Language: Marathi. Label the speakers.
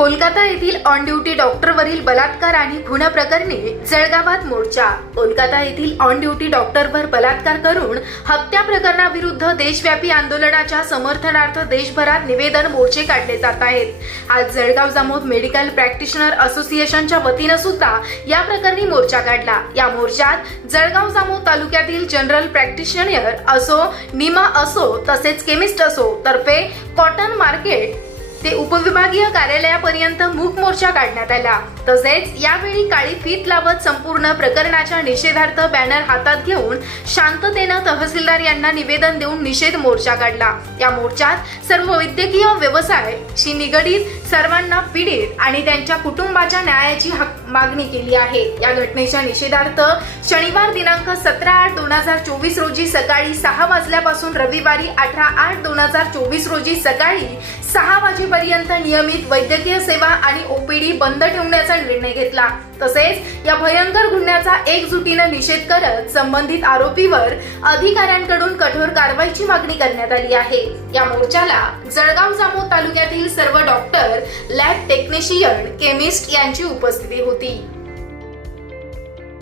Speaker 1: कोलकाता येथील ऑन ड्युटी डॉक्टरवरील बलात्कार आणि खून प्रकरणी जळगावात मोर्चा. कोलकाता येथील ऑन ड्युटी डॉक्टरवर बलात्कार करून हत्या प्रकरणाविरुद्ध देशव्यापी आंदोलनाच्या समर्थनार्थ देशभरात निवेदन मोर्चे काढले जात आहेत. आज जळगाव जामोद मेडिकल प्रॅक्टिशनर असोसिएशनच्या वतीनं सुद्धा या प्रकरणी मोर्चा काढला. या मोर्चात जळगाव जामोद तालुक्यातील जनरल प्रॅक्टिशनर असो निमा असो तसेच केमिस्ट असो तर्फे कॉटन मार्केट ते उपविभागीय कार्यालयापर्यंत मूक मोर्चा काढण्यात आला. तसेच यावेळी काळी फीत लावत संपूर्ण प्रकरणाच्या निषेधार्थ बॅनर हातात घेऊन शांततेनं तहसीलदार यांना निवेदन देऊन निषेध मोर्चा काढला. या मोर्चात सर्व वैद्यकीय व्यवसायाशी निगडीत सर्वांना पीडित आणि त्यांच्या कुटुंबाच्या न्यायाची हक मागणी केली आहे. या घटनेच्या निषेधार्थ शनिवार दिनांक सतरा आठ दोन हजार चोवीस रोजी सकाळी सहा वाजल्यापासून रविवारी अठरा आठ दोन हजार चोवीस रोजी सकाळी सहा वाजेपर्यंत नियमित वैद्यकीय सेवा आणि ओपीडी बंद ठेवण्याचा निर्णय घेतला. तसेच या भयंकर गुन्ह्याचा एकजुटीनं निषेध करत संबंधित आरोपीवर अधिकाऱ्यांकडून कठोर कारवाईची मागणी करण्यात आली आहे. या मोर्चाला जळगाव जामोद तालुक्यातील सर्व डॉक्टर लॅब टेक्निशियन केमिस्ट यांची उपस्थिती होती.